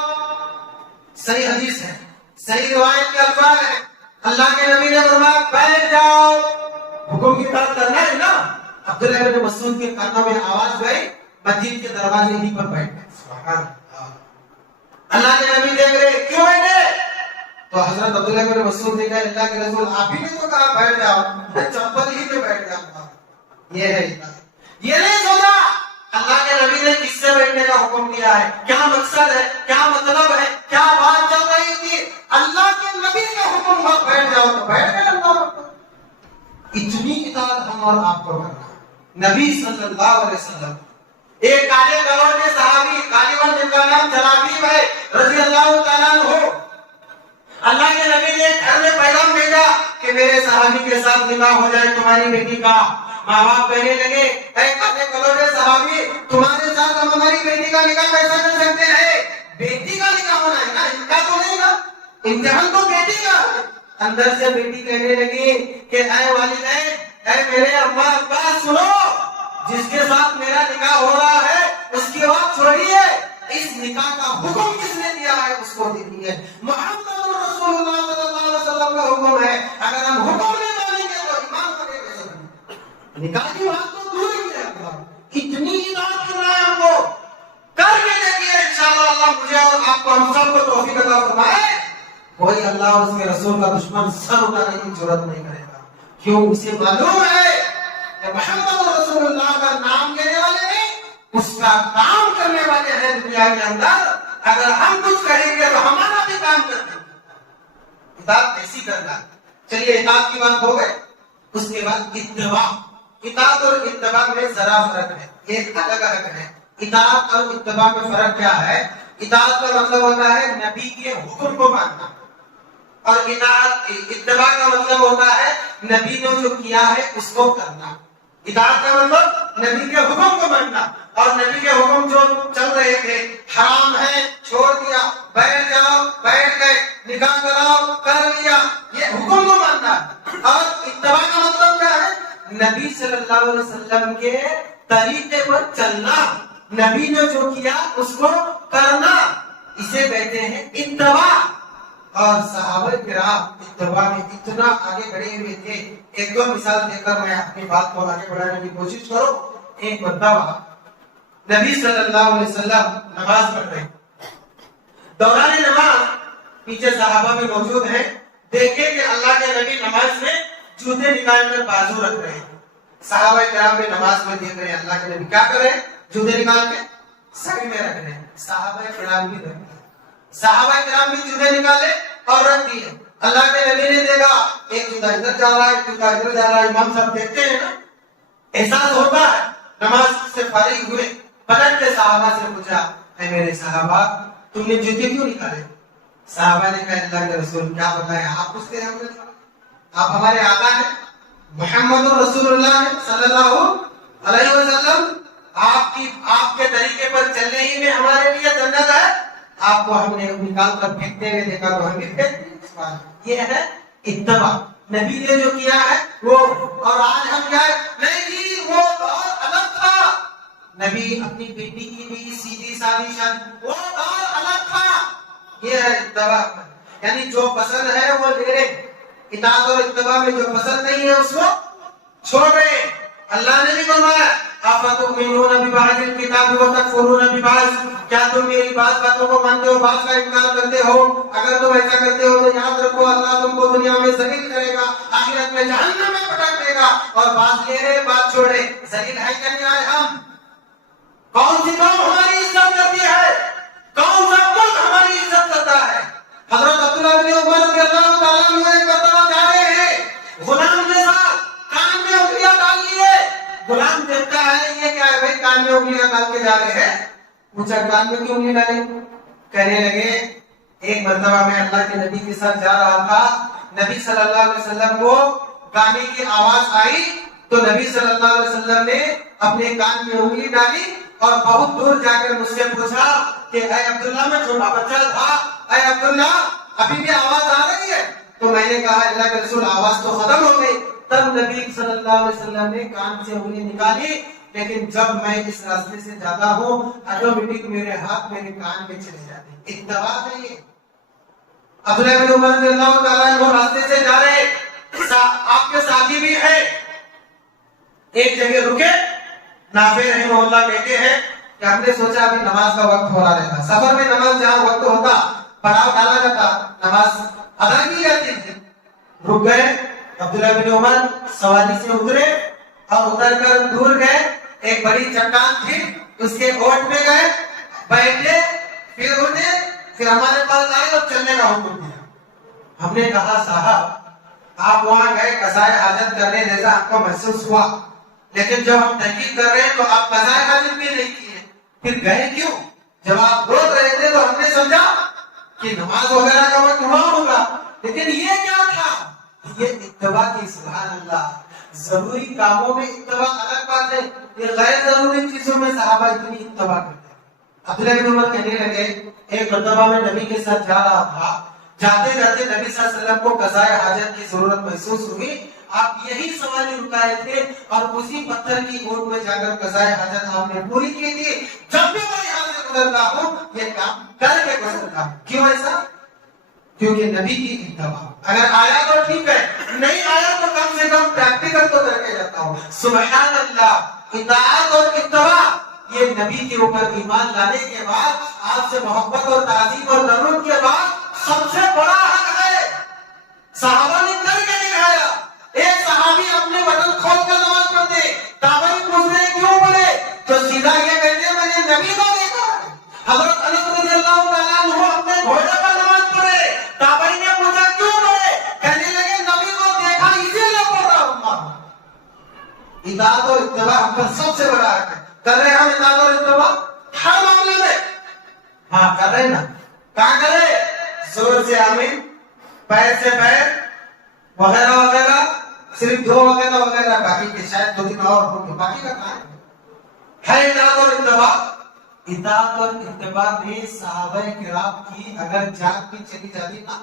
صحیح حدیث ہے، صحیح روایت کے الفاظ ہیں، اللہ کے نبی نے فرمایا بیٹھ جاؤ، حکم کی اطاعت کرنا ہے نا۔ عبداللہ بن مسعود کے کانوں میں آواز گئی، مسجد کے دروازے ہی پر بیٹھ گئے۔ سبحان اللہ، اللہ کے نبی دیکھ رہے، کیوں بیٹھے؟ تو حضرت عبداللہ بن مسعود نے کہا اللہ کے رسول آپ ہی نے تو کہا بیٹھ جاؤ، میں چپل ہی پہ بیٹھ جاؤں گا۔ یہ ہے اطاعت۔ یہ نہیں سوچا اللہ کے نبی نے کس سے بیٹھنے کا حکم دیا ہے، کیا مقصد ہے، کیا مطلب ہے، کیا بات چل رہی تھی، اللہ کے نبی کا حکم ہوا بیٹھ جاؤ تو بیٹھ گئے۔ اللہ اتنی اطاعت ہم اور آپ کو کرنا۔ نبی صلی اللہ علیہ وسلم، ایک کالے کلر کے صحابی غالباً جن کا نام جلابیب ہے رضی اللہ تعالیٰ عنہ، اللہ کے نبی نے گھر میں پیغام بھیجا کہ میرے صحابی کے ساتھ نکاح ہو جائے تمہاری بیٹی کا۔ ماں باپ کہنے لگے اے کالے کلر کے صحابی، تمہارے ساتھ ہم ہماری بیٹی کا نکاح کیسا کر سکتے ہیں؟ بیٹی کا نکاح ہونا ہے نا، ان کا تو نہیں نا، امتحان تو بیٹی کا ہے۔ اندر سے بیٹی کہنے لگی کہ اے والدین، اے میرے ابا ابا سنو، جس کے ساتھ ساتھ میرا نکاح ہو رہا ہے اس کی بات چھوڑیے، اس نکاح کا حکم کس نے دیا ہے اس کو دیکھیے۔ محمد رسول اللہ صلی اللہ علیہ وسلم کا حکم ہے، اگر ہم حکم نہیں مانیں گے تو ایمان کو نہیں کر سکتے۔ نکاح کی بات تو دور ہی ہے، اتنی اطاعت کر رہا ہے ہم کو، کر کے دیکھیے انشاءاللہ اللہ مجھے اور آپ کو ہم سب کو توفیق عطا فرمائے، کوئی اللہ اور اس کے رسول کا دشمن سر اٹھانے کی ضرورت نہیں کرے گا۔ کیوں؟ اسے معلوم ہے کہ محمد رسول اللہ کا نام لینے والے نہیں، اس کا کام کرنے والے ہیں دنیا کے اندر۔ اگر ہم کچھ کہیں گے تو ہمارا بھی کام کر دیں گے، اطاعت ایسی کرنا۔ چلیے اطاعت کی بات ہو گئی، اس کے بعد اتباع۔ اطاعت اور اتباع میں ذرا فرق ہے، ایک الگ الگ ہے۔ اطاعت اور اتباع میں فرق کیا ہے؟ اطاعت کا مطلب ہوتا ہے نبی کے حکم کو ماننا، اور اتباع کا مطلب ہوتا ہے نبی نے جو کیا ہے اس کو کرنا۔ اطاعت کا مطلب نبی کے حکم کو ماننا، اور نبی کے حکم جو چل رہے تھے، حرام ہے چھوڑ دیا، بیٹھ جاؤ بیٹھ گئے، نکاح کراؤ کر لیا، یہ حکم کو ماننا۔ اور اتباع کا مطلب کیا ہے؟ نبی صلی اللہ علیہ وسلم کے طریقے پر چلنا، نبی نے جو کیا اس کو کرنا، اسے کہتے ہیں اتباع۔ اور صحابہ کرام اتباع میں اتنا آگے بڑھے ہوئے تھے، ایک دو مثال دے کر میں اپنی بات کو آگے بڑھانے کی کوشش کروں۔ ایک مرتبہ نبی صلی اللہ علیہ وسلم نماز پڑھ رہے، دوران نماز پیچھے صحابہ بھی موجود ہیں، دیکھیں کہ اللہ کے نبی نماز میں جوتے نکال کر بازو رکھ رہے ہیں۔ صحابہ کرام بھی نماز میں دیکھ رہے ہیں اللہ کے نبی کیا کر رہے ہیں، جوتے نکال کے سائڈ میں رکھ رہے ہیں۔ صحابہ کرام بھی رکھ رہے، صحابہ کرام بھی جوتے نکالے اور رکھ دیے۔ اللہ کے نبی نے دیکھا ایک جوتا ادھر جا رہا ہے، ایک جوتا ادھر جا رہا ہے، امام صاحب دیکھتے ہیں نا، احساس ہوتا ہے۔ نماز سے فارغ ہوئے، پلٹ کے صحابہ سے پوچھا، اے میرے صحابہ تم نے جوتے کیوں نکالے؟ صحابہ نے کہا اللہ کے رسول کیا بتائیں، آپ پوچھتے ہیں ہمیں، آپ ہمارے آقا ہیں محمد رسول اللہ صلی اللہ علیہ وسلم، آپ کے طریقے پر چلنے ہی میں ہمارے لیے جنت ہے، آپ کو ہم نے نکال کر پھینکتے ہوئے دیکھا تو ہم بھی پھینک دیں۔ یہ ہے اتباع، نبی نے جو کیا ہے وہ، اور آج ہم کیا ہے، نہیں جی وہ دور الگ تھا، نبی اپنی بیٹی کی بھی سیدھی سادی شادی، وہ دور الگ تھا۔ یہ ہے اتباع، یعنی جو پسند ہے وہ لے لے، اطاعت اور اتباع میں جو پسند نہیں ہے اس کو چھوڑ رہے۔ اللہ نے بھی فرمایا افتؤمنون ببعض الکتاب وتکفرون ببعض، کیا تم میری بعض باتوں کو مانتے ہو بعض کا انکار کرتے ہو؟ اگر تم ایسا کرتے ہو تو یاد رکھو اللہ تم کو دنیا میں ذلیل کرے گا، آخرت میں جہنم میں پٹک دے گا۔ اور بعض لے رہے بعض چھوڑے، ذلیل ہے کیا نہیں آئے ہم؟ کون سی قوم ہماری عزت کرتی ہے؟ کون سا ملک ہماری عزت کرتا ہے؟ حضرت عبداللہ بن عمر رضی اللہ تعالیٰ عنہ ایک مرتبہ جا رہے ہیں غلام کے ساتھ، کان میں انگلیاں ڈال لیے، غلام دیکھتا ہے یہ کیا ہے بھائی کان میں انگلیاں ڈال کے جا رہے ہیں، پوچھا کان میں کیوں انگلی ڈالے؟ کہنے لگے ایک مرتبہ میں اللہ کے نبی کے ساتھ جا رہا تھا، نبی صلی اللہ علیہ وسلم کو گانے کی آواز آئی تو نبی صلی اللہ علیہ وسلم نے اپنے کان میں انگلی ڈالی اور بہت دور جا کر مجھ سے پوچھا کہ اے عبداللہ میں چھوٹا بچہ تھا، اے عبداللہ ابھی بھی آواز آ رہی ہے؟ تو میں نے کہا اللہ کے رسول آواز تو ختم ہو گئی۔ تب نبی صلی اللہ علیہ وسلم نے کان سے انگلی نکالی، لیکن جب میں اس راستے سے جاتا ہوں آٹومیٹک میرے ہاتھ میرے کان میں چلے جاتے ہیں۔ اتباع ہے یہ۔ عبداللہ بن عمر رضی اللہ تعالیٰ عنہ راستے سے جا رہے، آپ کے ساتھی بھی ہیں، ایک جگہ رکے، نافع رحمہ اللہ کہتے ہیں کہ ہم نے سوچا ابھی نماز کا وقت ہو رہا رہتا، سفر میں نماز جہاں وقت ہوتا پڑاؤ ڈالا جاتا، نماز ادا کی جاتی تھی۔ رک گئے، عبداللہ بن عمر سواری سے اترے اور اتر کر دور گئے، ایک بڑی چٹان تھی اس کے اوٹ میں گئے، بیٹھے، پھر اٹھے، پھر ہمارے پاس آئے اور چلنے کا حکم دیا۔ ہم نے کہا صاحب آپ وہاں گئے قضائے حاجت کرنے جیسا آپ کو محسوس ہوا، لیکن جب ہم تحقیق کر رہے ہیں تو آپ قضائے حاجت بھی نہیں کیے، پھر گئے کیوں؟ جب آپ روک رہے تھے تو ہم نے سمجھا کہ نماز وغیرہ کا وقت ہوا ہوگا، لیکن یہ کیا تھا؟ یہ اتباع کی، سبحان اللہ۔ ضروری کاموں میں اتباع الگ بات ہے، یہ غیر ضروری چیزوں میں صحابہ اتنی اتباع کرتے ہیں۔ عبداللہ بن عمر کہنے لگے ایک مرتبہ میں نبی کے ساتھ جا رہا تھا، جاتے جاتے نبی صلی اللہ علیہ وسلم کو قضائے حاجت کی ضرورت محسوس ہوئی، آپ یہی سواری رکائے تھے اور اسی پتھر کی گود میں جا کر قضائے حاجت آپ نے پوری کی تھی. جب بھی میں یہاں سے گزرتا ہوں یہ کام کر کے گزرتا ہوں. کیوں ایسا؟ کیونکہ نبی کی اتباع. اگر آیا تو ٹھیک ہے, نہیں آیا تو کم سے کم پریکٹیکل تو کر کے جاتا ہوں. سبحان اللہ. اطاعت اور اتباع یہ نبی کے اوپر ایمان لانے کے بعد, آپ سے محبت اور تعظیم اور درود کے بعد سب سے بڑا حق ہے. صحابہ نے کر کے دکھایا. ایک صحابی اپنے بدن کھول کر نماز پڑھتے, تابعین پوچھتے کیوں پڑھے تو سیدھا یہ کہتے میں نے نبی کو دیکھا. حضرت انس رضی اللہ تعالیٰ عنہ اپنے گھوڑے پر نماز پڑھے, تابعین نے پوچھا کیوں پڑھے, کہنے لگے نبی کو دیکھا اسی لیے پڑھ رہا ہوں. اطاعت اور اتباع ہم پر سب سے بڑا حق ہے. کر رہے ہم اطاعت اور اتباع ہر معاملے میں؟ ہاں کر رہے نا. کہاں کرے؟ زور سے آمین, پیر سے پیر, وغیرہ وغیرہ, صرف دو وغیرہ وغیرہ, باقی کے شاید 2 دن اور ہوں گے. باقی کا کہاں ہے اطاعت اور اتباع؟ اطاعت اور اتباع میں صحابہ کرام کی اگر جان بھی چلی جاتی نا,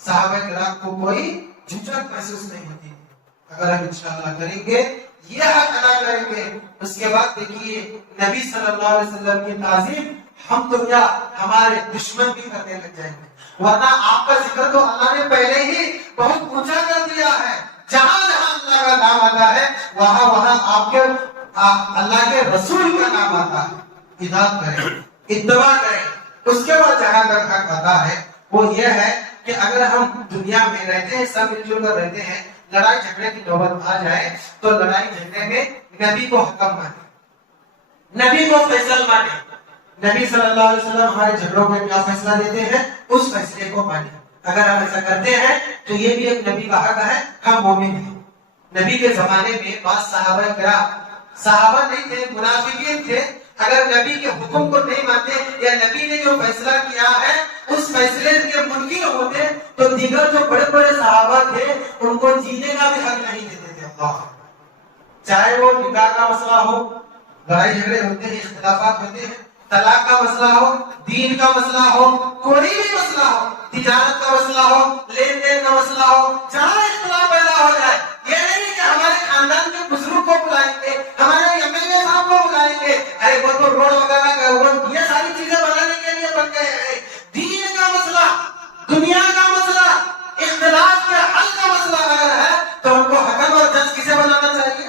صحابہ کرام کو کوئی جھجک محسوس نہیں ہوتی. اگر ہم انشاءاللہ کریں گے, یہ حق ادا کریں گے, اس کے بعد دیکھیے نبی صلی اللہ علیہ وسلم کی تعظیم ہم تو کیا ہمارے دشمن بھی کرنے لگ جائیں گے. ورنہ آپ کا ذکر تو اللہ نے پہلے ہی بہت اونچا کر دیا ہے. جہاں جہاں اللہ کا نام آتا ہے وہاں وہاں آپ کے اللہ کے رسول کا نام آتا ہے. اطاعت کریں, اتباع کریں. اس کے بعد جہاں تک حق آتا ہے وہ یہ ہے کہ اگر ہم دنیا میں رہتے ہیں, سب مل جل کر رہتے ہیں, لڑائی جھگڑے کی نوبت آ جائے تو لڑائی جھگڑے میں نبی کو حکم مانے, نبی کو فیصل مانے. نبی صلی اللہ علیہ وسلم ہمارے جھگڑوں میں کیا فیصلہ دیتے ہیں اس فیصلے کو مانے. اگر ہم ایسا کرتے ہیں تو یہ بھی ایک نبی کا حق ہے, ہم مومن ہیں. نبی کے زمانے میں بعض صحابہ کرام, صحابہ نہیں تھے, منافقین تھے, اگر نبی کے حکم کو نہیں مانتے یا نبی نے جو فیصلہ کیا ہے اس فیصلے کے منکر ہوتے تو دیگر جو بڑے بڑے صحابہ تھے ان کو جینے کا بھی حق نہیں دیتے تھے. اللہ, چاہے وہ نکاح کا مسئلہ ہو, لڑائی جھگڑے ہوتے ہیں, اختلافات ہوتے ہیں, طلاق کا مسئلہ ہو, دین کا مسئلہ ہو, کوئی بھی مسئلہ ہو, تجارت کا مسئلہ ہو, لین دین کا مسئلہ ہو, جہاں اختلاف پیدا ہو جائے, یہ نہیں کہ ہمارے خاندان کے بزرگ کو بلائیں گے, ہمارے ایم ایل اے صاحب کو بلائیں گے, ارے وہ تو روڈ وغیرہ کا یہ ساری چیزیں بنانے کے لیے بن گئے ہیں. دین کا مسئلہ, دنیا کا مسئلہ, اختلاف کے حل کا مسئلہ اگر ہے تو ہم کو حکم اور جج کسے بنانا چاہیے؟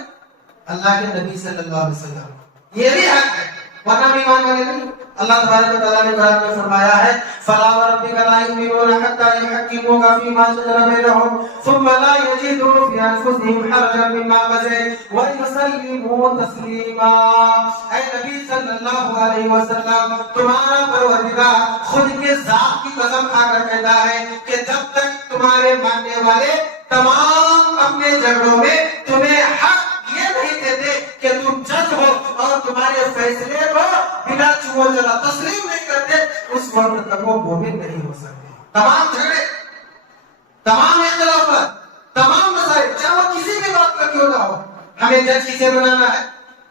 اللہ کے نبی صلی اللہ علیہ وسلم. یہ بھی حق ہے, ورنہ بھی ایمان والے نہیں. اللہ تبارک و تعالیٰ نے قرآن میں فرمایا ہے فَلَا وَرَبِّكَ لَا يُؤْمِنُونَ حَتَّى يُحَكِّمُوكَ فِي مَا شَجَرَ بَيْنَهُمْ ثُمَّ لَا يَجِدُوا فِي أَنفُسِهِمْ حَرَجًا مِّمَّا قَضَيْتَ وَيُسَلِّمُوا تَسْلِيمًا. اے نبی صلی اللہ علیہ وسلم, تمہارا پروردگار خود کے ذات کی قسم کھا کر کہتا ہے کہ جب تک تمہارے ماننے والے تمام اپنے جھگڑوں میں تمہیں حق یہ نہیں دیتے کہ تم جج ہو اور تمہارے فیصلے کو بنا چھو جلا تسلیم نہیں کرتے, اس وقت تک وہ مومن نہیں ہو سکتے. تمام جھگڑے, تمام اختلافات, تمام مسائل, چاہے وہ کسی بھی بات کا کیوں نہ ہو, ہمیں جج کسے بنانا ہے؟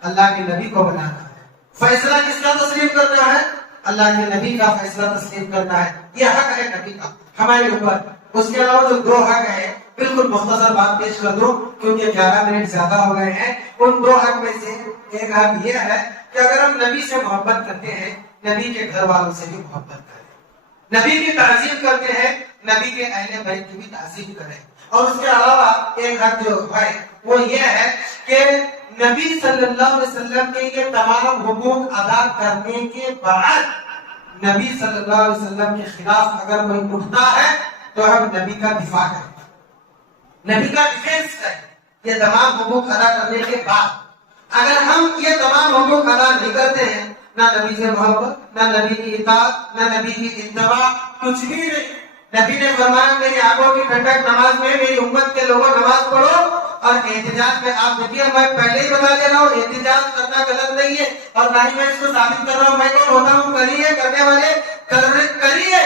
اللہ کے نبی کو بنانا ہے. فیصلہ کس کا تسلیم کرنا ہے؟ اللہ کے نبی کا فیصلہ تسلیم کرنا ہے. یہ حق ہے نبی کا ہمارے اوپر. اس کے علاوہ جو 2 حق ہیں, بالکل مختصر بات پیش کر دوں کیونکہ 11 منٹ زیادہ ہو گئے ہیں. ان 2 حق میں سے ایک حق یہ ہے کہ اگر ہم نبی سے محبت کرتے ہیں, نبی کے گھر والوں سے بھی محبت کریں, نبی کی تعظیم کرتے ہیں, نبی کے اہل بیت کی بھی تعظیم کریں. اور اس کے علاوہ ایک حق جو ہے وہ یہ ہے کہ نبی صلی اللہ علیہ وسلم کے یہ تمام حقوق ادا کرنے کے بعد نبی صلی اللہ علیہ وسلم کے خلاف اگر کوئی اٹھتا ہے تو ہم نبی کا دفاع کریں, نبی کا ڈیفینس کریں. یہ تمام حقوق ادا کرنے کے بعد اگر ہم یہ تمام حقوق ادا نہیں کرتے ہیں, نہ نبی سے محبت, نہ نبی کی اطاعت, نہ نبی کی اتباع, کچھ بھی نہیں. نبی نے فرمایا میری آنکھوں کی ٹھنڈک نماز میں میری امت کے لوگوں نماز پڑھو, اور احتجاج میں آپ دیکھیے میں پہلے ہی بتا دے رہا ہوں احتجاج کرنا غلط نہیں ہے, اور نہ ہی میں اس کو ثابت کر رہا ہوں میں کون ہوتا ہوں. کریے, کرنے والے کریے,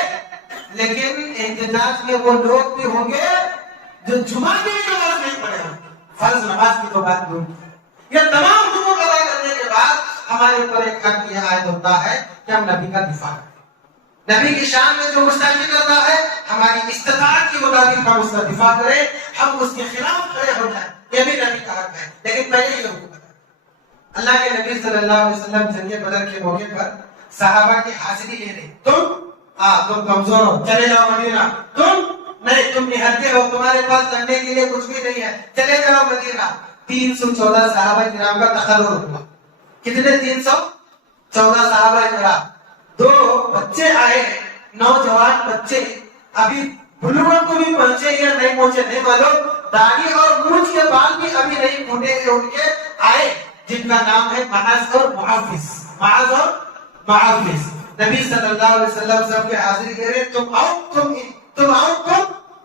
لیکن احتجاج میں وہ لوگ بھی ہوں گے جو جمعہ کی نماز نہیں پڑھے ہوں. فرض نماز کی تو بات دور کی. یہ تمام حقوق ادا کرنے کے بعد ہمارے اوپر ایک حق یہ عائد ہوتا ہے کہ ہم نبی کا دفاع کریں, نبی کی شان میں جو گستاخی کرتا ہے ہماری استطاعت کے مطابق ہم اس کا دفاع کریں، ہم اس کے خلاف کھڑے ہو جائیں، یہ بھی نبی کا حق ہے۔ لیکن پہلے یہ حکم ہے، اللہ کے نبی صلی اللہ علیہ وسلم جنگ بدر کے موقع پر صحابہ کی حاضری لے رہے، تم کمزور ہو، چلے جاؤ مدینہ، تم نہتے ہو، تمہارے پاس لڑنے کے لیے کچھ بھی نہیں ہے، چلے جاؤ مدینہ۔ 314 صحابہ کرام کا تقرر ہوا۔ کتنے؟ 314 صحابہ کرام۔ 2 بچے آئے، نوجوان بچے، ابھی بلوغ کو بھی پہنچے یا نہیں پہنچے نہیں معلوم، داڑھی اور مونچھ کے بال بھی ابھی نہیں پھوٹے تھے، ان کے آئے، جن کا نام ہے معاذ اور محافظ۔ معاذ اور محافظ۔ نبی صلی اللہ علیہ وسلم سب کے حاضری لے رہے، تم آؤ تم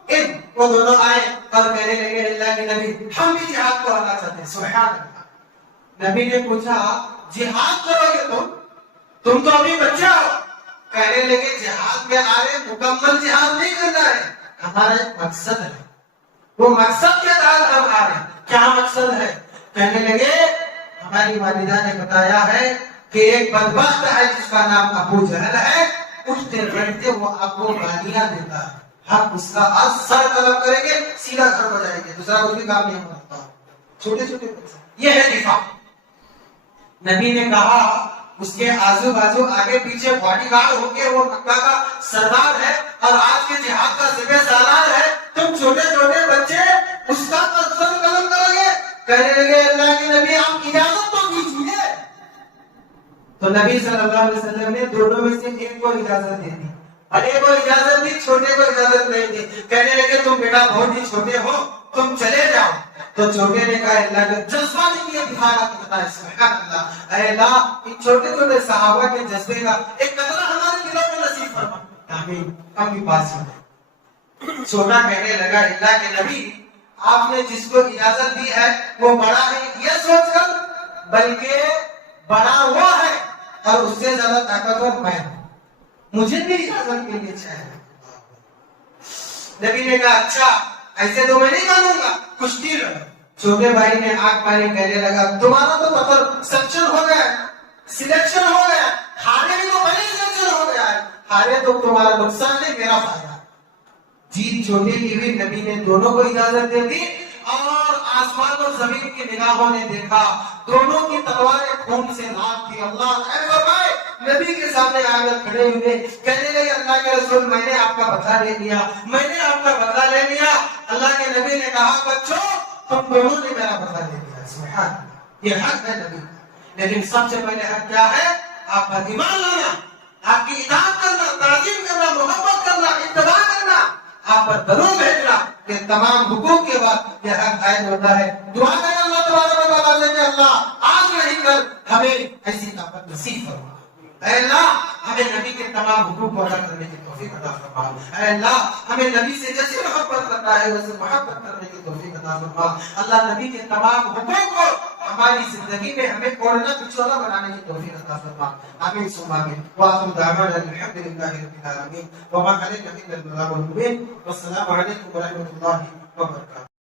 ان۔ وہ دونوں آئے اور کہنے لگے اللہ کے نبی ہم بھی جہاد کو آنا چاہتے ہیں۔ سبحان اللہ۔ نبی نے پوچھا جہاد کرو گے تم تو ابھی بچہ ہو؟ کہنے لگے جہاد میں آ رہے، مکمل جہاد نہیں کرنا ہے، ہمارا ایک مقصد ہے، وہ مقصد کے تحت ہم آ رہے ہیں۔ کیا مقصد ہے؟ کہنے لگے ہماری والدہ نے بتایا ہے کہ ایک بدبخت ہے جس کا نام ابو جہل ہے، اٹھتے بیٹھتے وہ آپ کو گالیاں دیتا ہے، ہم اس کا آج سر قلم کریں گے، سیدھا گھر ہو جائیں گے، دوسرا کچھ بھی کام نہیں ہوتا۔ چھوٹے چھوٹے بچے، یہ ہے دفاع۔ نبی نے کہا اس کے آزو بازو آگے پیچھے باڈی گارڈ ہو کے وہ مکہ کا سردار ہے اور آج کے جہاد کا ذمہ سالار ہے، تم چھوٹے چھوٹے بچے اس کا سر قلم کرو گے؟ کہنے لگے اللہ کے نبی آپ اجازت تو دیجیے۔ تو نبی صلی اللہ علیہ وسلم نے دونوں میں سے ایک کو اجازت دے دی، بڑے کو اجازت دی، چھوٹے کو اجازت نہیں دی۔ کہنے لگے تم بیٹا بہت ہی چھوٹے ہو، تم چلے جاؤ۔ تو چھوٹے نے کہا اللہ کا جذبہ نہیں کیا دکھانا کرتا ہے، سبحان اللہ، اے اللہ ان چھوٹے چھوٹے صحابہ کے جذبے کا ایک قطرہ ہمارے دلوں میں نصیب فرما، آمین، ہم بھی پاس ہو۔ چھوٹا کہنے لگا اللہ کے نبی آپ نے جس کو اجازت دی ہے وہ بڑا ہے یہ سوچ کر، بلکہ بڑا وہ ہے اور اس سے زیادہ طاقتور میں ہوں، مجھے بھی اجازت کے لیے چاہیے۔ نبی نے کہا اچھا ایسے تو میں نہیں مانوں گا، کشتی لڑو۔ چھوٹے بھائی نے آنکھ ماری، کہنے لگا تمہارا تو مطلب سلیکشن ہو گیا ہے، سلیکشن ہو گیا، ہارے بھی تو پہلے سلیکشن ہو گیا ہے، ہارے تو تمہارا نقصان ہے میرا فائدہ۔ جیت چھوٹے کی بھی نبی نے دونوں کو اجازت دے دی، اور آسمان اور زمین کی نگاہوں نے دیکھا دونوں کی تلواریں خون سے لاک تھی۔ اللہ اے فرمائے نبی کے سامنے آ کر کھڑے ہوئے، کہنے لگے اللہ کے رسول میں نے آپ کا بدلہ لے لیا، میں نے آپ کا بدلہ لے لیا۔ اللہ کے نبی نے کہا بچوں تم دونوں نے میرا بدلہ لے لیا، سبحان اللہ، یہ حق ہے نبی کا۔ لیکن سب سے پہلے حق کیا ہے؟ آپ کا ایمان لانا، آپ کی اطاعت کرنا، تعظیم کرنا، محبت کرنا، اتباع کرنا، آپ پر درود بھیجنا، یہ تمام حقوق کے بعد یہ حق عائد ہوتا ہے۔ دعا کریں اللہ تبارک و تعالیٰ سے کہ اللہ آج نہیں کل ہمیں ایسی طاقت نصیب فرما، اے اللہ ہمیں نبی کے تمام حقوق کو ادا کرنے کی توفیق عطا فرما، اے اللہ ہمیں نبی سے جیسے محبت کرتا ہے ویسے محبت کرنے کی توفیق عطا فرما۔ اللہ نبی کے تمام حقوق کو ہماری زندگی میں ہمیں اوڑھنا پچھوڑا بنانے کی توفیق عطا فرما، آمین ثم آمین۔ وآخر دعوانا الحمد للہ رب العالمین وما علینا الا البلاغ المبین، والسلام علیکم ورحمۃ اللہ وبرکاتہ۔